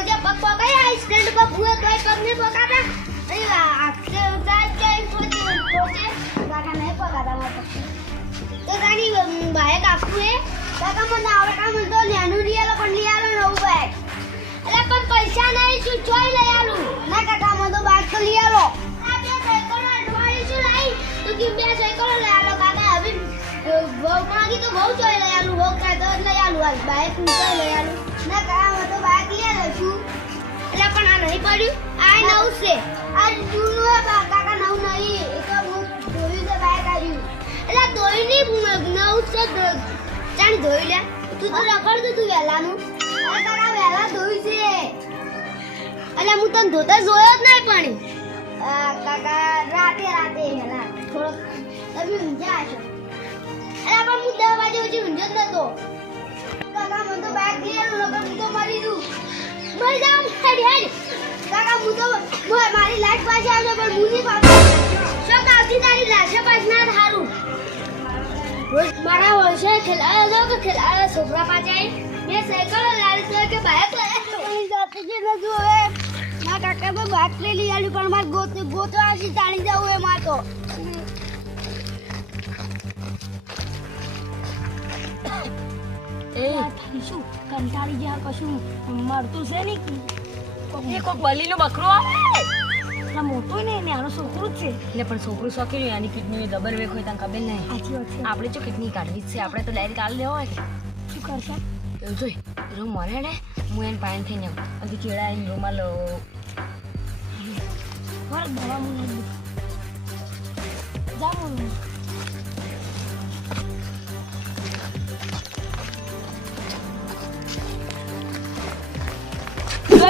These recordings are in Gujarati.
જોજે પગ પોકોઈ આ સ્ટેન્ડ પર ભૂએ તોય પગ નહીં પોકાતા? અરે આખે ઉતાર કે પોચે પોચે કાકા નહીં પોકાતા માર તો તારી બાઈક આપવું એ કાકા, મને આવડે કામ તો લેનું લઈ આલો, પણ લઈ આલો નવું બાઈક એટલે પણ પૈસા નહીં શું ચોઈ લઈ આલું. ના કાકા, મને તો બાઈક તો લઈ આલો. આ બે સાયકલો અઠવાડિયું શું લાઈ તો કે બે સાયકલો લઈ આલો. કાકા, હવે બહુ માંગી તો બહુ જોઈ લઈ આલું બહુ કાય તો લઈ આલું આજ બાઈક જોઈ લઈ આલું. ના કામ તો બાઈક લઈ આલો છું. એટલે પણ આ નહીં પડ્યું. આ નવું છે. આ જૂનું હે કાકા નવું નહીં. એ તો હું ધોયું છે, બાઈક આવ્યું એટલે ધોઈ નહીં નવું છે ચાણ ધોઈ લે. તું તો રખડતું તું વહેલાનું. કાકા વહેલા ધોયું છે. એટલે હું તને ધોતા જોયો જ નહીં પણ. કાકા રાતે રાતે વહેલા. થોડોક તમે ઊંઝા છો હું જ નતો તો. બાઈક લઈ આવ્યું નકર હું મરી લાઈટ પાસે આવશે પણ હું નહીં પાછો શું આવતી તારી મારા વર્ષે ખેલાયો હતો કે છોકરા પાછા મેં સાયકલ તો કે બાઈક લઈ કાકા તો બાઈક લઈ લઈ પણ મારે ગોત ગોતો આવશે તાણી જવું એ માર તો. શું કંટાળી ગયા કશું મળતું છે ને કોક બલીનો બકરો આવે. એટલા મોટો ને એને આનો છોકરું જ છે. એટલે પણ છોકરું શોખી રહ્યું આની કિડની ડબલ વેક હોય તને ખબર નહીં. સાચી વાત છે. આપણે જો કિડની કાઢવી જ છે આપણે તો ડાયરેક્ટ કાલ લેવા હોય. શું કરશે? એવું જોઈ રૂમ મરે ને હું એને પાણી થઈને આવું. અને એની એને રૂમાલ લો. દવા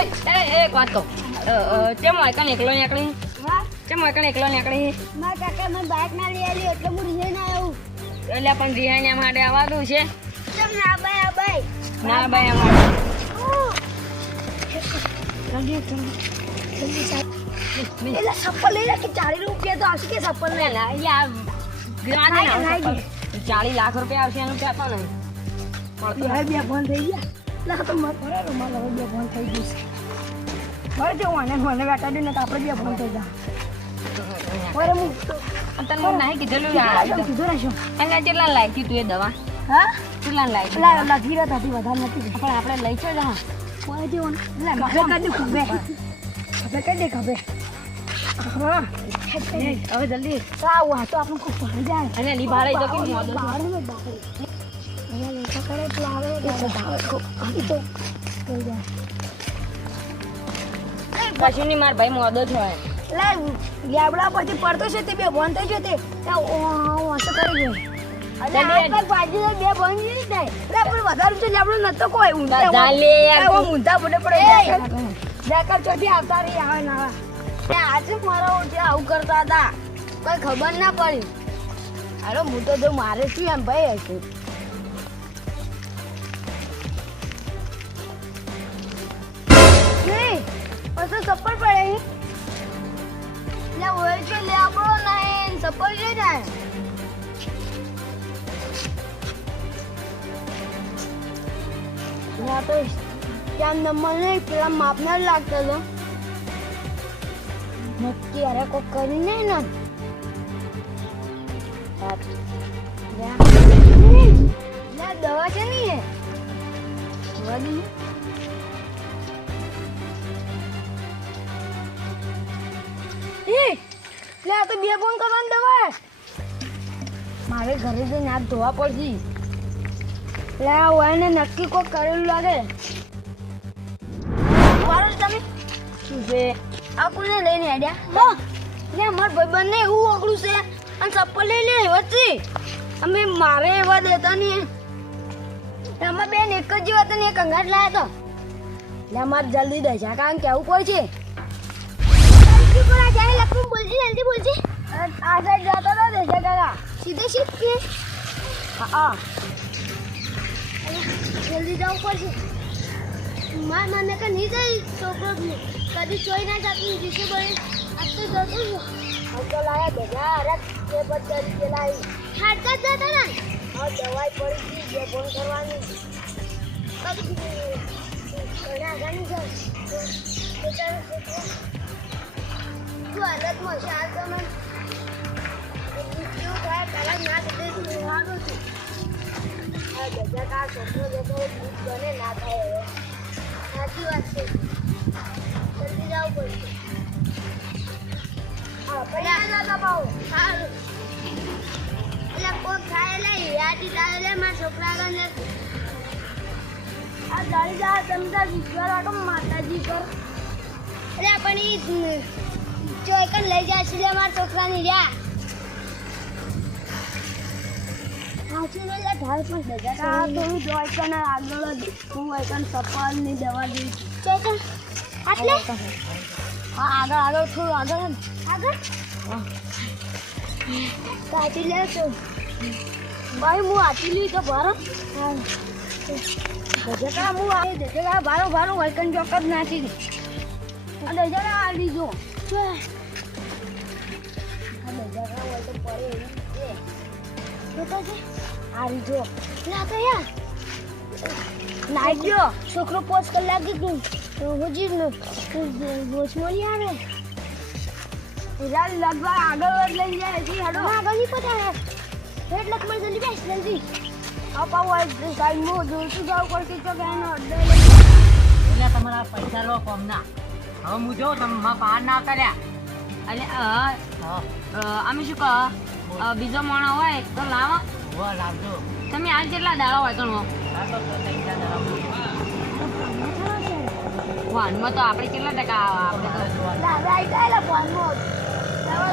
એક એકલો નીકળી એકણ એકલો નીકળી મારા બાઈક ના લઈ આવી એટલે હું રીઝે ના આવું એટલે પણ રિહાણ્યા માટે છે ચમ ના બાય આ બાય ના રૂપિયા તો આવશે કે યાર, ગ્રાને ના. પણ ચાલીસ લાખ રૂપિયા આવશે એનું કહેતો ફોન થઈ ગયા. લાખ તો હવે બે ફોન થઈ ગયું છે જવું અને મને મને ને તો આપણે બે ફોન થઈ જા ઓરે હું તને હું નહીં કીધેલું યાર. કીધું કીધું એને કેટલા લાગી તું એ દવા? હા? કેટલા લાયક પેલા લખી રહ્યા હતી વધારે નથી પણ આપણે લઈ છો જા કોઈ જેવો ખભે કરી દે ખભે ખભે કરી દે ખભે હા. હવે જલ્દી. આવું તો આપણે ખૂબ ભાઈ જાય. અને લી ભાડે તો કેમ મોડો છે? કરે તો આવે તો. કશું નહીં માર ભાઈ મોદો છો એટલે લે, લેબડા પછી પડતો છે તે બે બંધ થઈ ગયો તે. ઓસો કરી ગયો? હતા. ખબર ના પડી. અરે હું તો જો મારે શું એમ ભાઈ હશે. લે આપણો નહીં ચપ્પલ છે ને તો ત્યાં નંબર નહીં પેલા માપના લાગતો હતો નક્કી અરે કોક કરી નહીં બે ફોન કરવાની દવા. મારે ઘરે જઈને હાથ ધોવા પડશે. લે આ ને નક્કી કોક કરેલું લાગે. મારો છે? લઈને આડ્યા હા મારા ભાઈબંધને એવું ઓગળું છે. અને ચપ્પલ લઈ લે, વચ્ચે. અમે મારે એવા દેતા નહીં. અમે બેન એક જ જેવા તને એક અંગાટ લાયા તો એટલે અમારે જલ્દી દઈ છે કારણ કેવું જલ્દી પર આ જાય બોલજી, જલ્દી બોલજી. આ સાઈડ જતો તો દેશે કાકા સીધે સીધે હા જલ્દી જવું પડશે માર મને. કે નહીં જાય છોકરો કદી ચોઈ ના જતું જીશે બને આજ તો જતું છું તો લાયા ભેગા અરે બે પચાસ રૂપિયા લાવી હાડકા જતા ને હા દવાઈ પડી ગઈ જે ફોન કરવાની કદી ઘણા ઘણી છે પોતાનો હાલતમાં છે હાલ સારું છું. આ ગજા કા છોકરો જતો દૂધ બને ના થાય સાચી વાત છે. જલ્દી જવું પડશે. હા પૈસા ના કપાવો સારું. એટલે કોક થાય એટલે લે મારા છોકરા આગળ આ દાડી જા તમતા વિશ્વાસ આટો માતાજી પર. એટલે પણ ઈ ચોયકન લઈ જાય છે મારા છોકરાની રહ્યા સાચું ને લે ઢાલ પણ કા તો હું ચોયકન આગળ જ હું ચોયકન સપાલની દવા દઈ ચોયકન આટલે? હા આગળ આગળ થોડું આગળ. આગળ? કાચી લે છો ભાઈ હું આચી લઈ તો ભરો. ગજકા હું આવી ગજકા ભારો ભારો વૈકન ચોક જ નાખી દે અને જરા આવી જો. જો ગજકા હોય તો પડે એવી છે તો તો છે આવી જો. લા યાર નાઈ ગયો છોકરો પોચ કલાક ગયું. હજી બોચમોલી આવે. યાર લગભગ આગળ વધ લઈ જાય હજી હાડો. આગળ ગલી પતાવે એટલે મને જલ્દી બેસ જલ્દી. અપાવ હોય સાઈડમાં જોઈતું જાવ પડશે તો એનો અડ્ડો એટલે તમારા પૈસા લો કોમના. હવે હું જોઉં તમે પાર ના કર્યા એટલે અમે શું કહો? બીજો માણસ હોય તો લાવો. ઊભા લાવજો તમે આજ કેટલા દાડા તો ત્રણ વાનમાં તો આપણે કેટલા ટકા આવે આપણે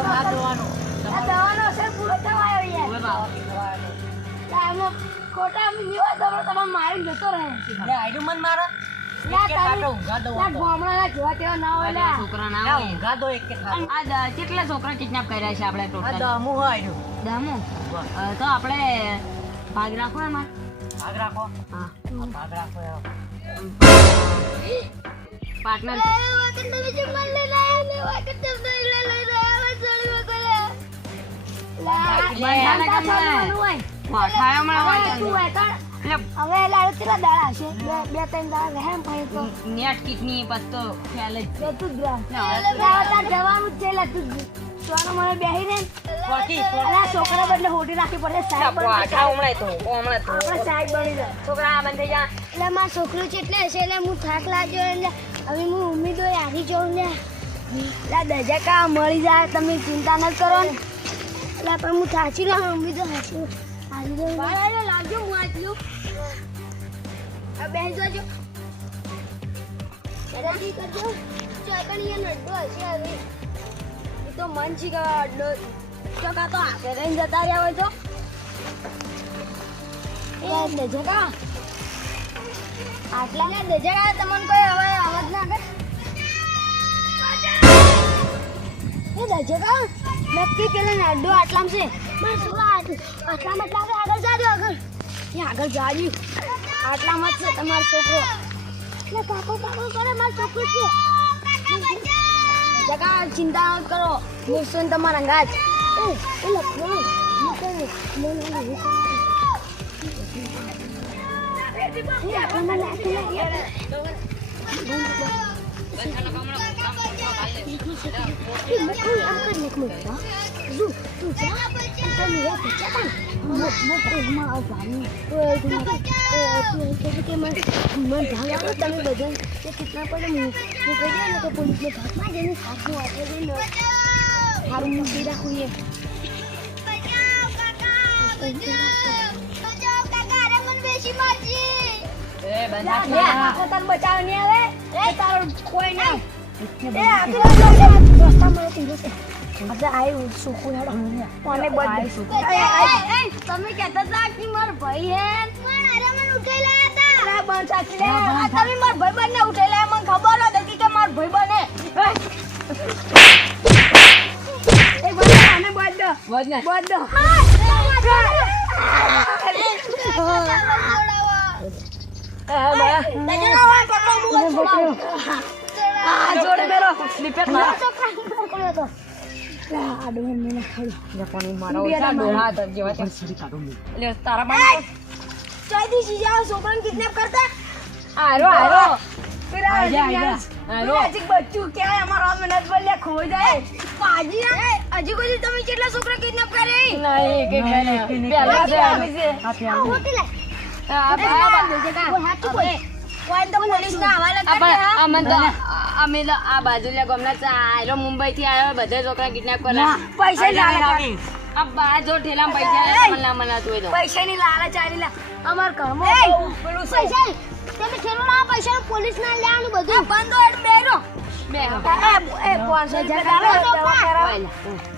તમારે ખોટા અમે તમે તમે મારી જતો રહે. આયરું મન મારા. છોકરા કેટલા કિડનેપ કર્યા છે આપણે આ હોય આયરું તો આપણે ભાગ રાખો એમાં. ભાગ રાખો. હા. ભાગ રાખો પાર્ટનર તમે જે મન ને તમે ચડી હોય. હવે લાડુ કેટલા દાડા હશે? બે બે ત્રણ દાડા રહે એમ ભાઈ તો. નેટ કિટની ખ્યાલ જ છે. જ જવાનું જ છે એટલે તું સોનો મને બેહી ને. કોકી, અરે છોકરા બદલે હોટી રાખવી પડે સાહેબ બની વાઠા હમણાં તો હમણાં તો. આપણે સાહેબ બની જાય. છોકરા બંધ થઈ જા એટલે મારા છોકરો છે એટલે હશે એટલે હું થાક લાગ્યો એટલે હવે હું ઉમેદો આવી જાઉં ને. એટલે દજા કા મળી જાય તમે ચિંતા ન કરો ને. એટલે પણ હું થાચી ના આવી જાઉં લાવજો હું આટલું બેસી જજો જલ્દી કરજો નડ્ડો હશે એ તો મન છે કે અડ્ડો ચોકા તો આગળ રહીને જતા રહ્યા હોય તો એ દજા આટલા ને દજા તમને કોઈ હવે અવાજ ના એ દજા નક્કી પેલા નાડો આટલામાં છે. બસ આટલામાં આટલામાં આગળ જાજો આગળ. એ આગળ જાજો. આટલામાં છે તમારો એટલે કાકો કાકો કરે, મારો છોકરો છે. જગા, ચિંતા કરો. મૂકશો ને તમારા અંગાજ. એ એ લખો મૂકો લે લે લે લે એ આપણામાં નાખી નાખી સારું મૂકી રાખું એ એ બંધ બચાવની આવે એ તારો કોઈ ના એ છે આઈ હેડો કોને આઈ તમે કહેતા હતા કે માર ભાઈ હે પણ અરે મને ઉઠેલા હતા અરે બંધ સાચી લે તમે માર ભાઈ બનને ઉઠેલા મને ખબર હતી કે માર ભાઈ બને એ ને. હજી કોઈ તમે કેટલા છોકરા કિડનેપ કરે અમે તો આ બાજુ ગામના આયરો મુંબઈથી આવ્યો બધા છોકરા કિડનેપ કરે પૈસા આજા, લાગે આવી. આ બા જો ઠેલામાં પૈસા લે, તમને ના મનાતું હોય તો પૈસાની લાલચ આલી લા અમાર ઘરમાં પેલું પૈસા તમે છેલ્લો ના પૈસા પોલીસ ના લેવાનું બધું બંધો બેરો બે હો. એ એ 500 રૂપિયા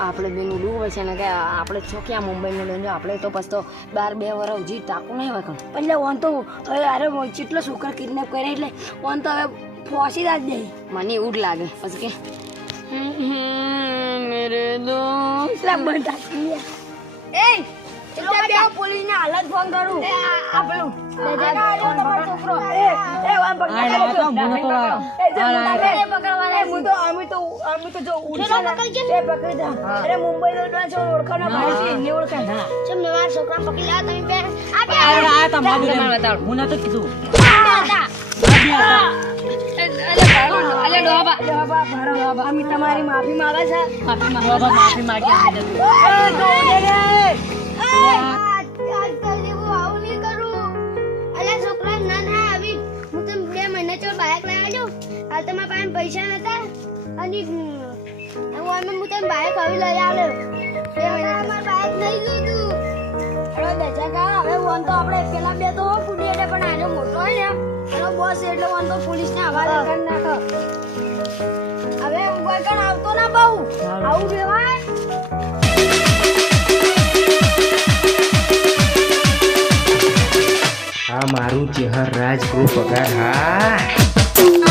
આપણે બેન ઉડવું હોય ને કે આપણે છો ક્યાં મુંબઈમાં લઈને આપણે તો પછી તો બાર બે વર્ષ હજી ટાંકું નહીં હોય. એટલે ઓન તો હવે અરે કેટલો છોકરા કિડનેપ કરે એટલે ઓન તો હવે ફોસી જ દે. મને એવું જ લાગે. પછી કે હમ, હમ, મેરે દોસ્ત. એટલે એ એટલે બે પોલીસ ને હાલત ફોન કરું. આપણું છોકરો? તમારું માફી માંગે છે? માફી માંગો, માફી માંગી તને બાઇક હવે લઈ આવ્યો બે મહિના બાઇક નહીં લીધું હવે બેચા કા હવે વન તો આપણે પેલા બે તો ફૂડી એટલે પણ આને મોટો હોય ને. એનો બોસ એટલે વન તો પોલીસને આવા કરી નાખો. હવે કોઈ કણ આવતો ના બહુ આવું કહેવાય? આ મારું ચહેર રાજ ગ્રુપ પગાર. હા.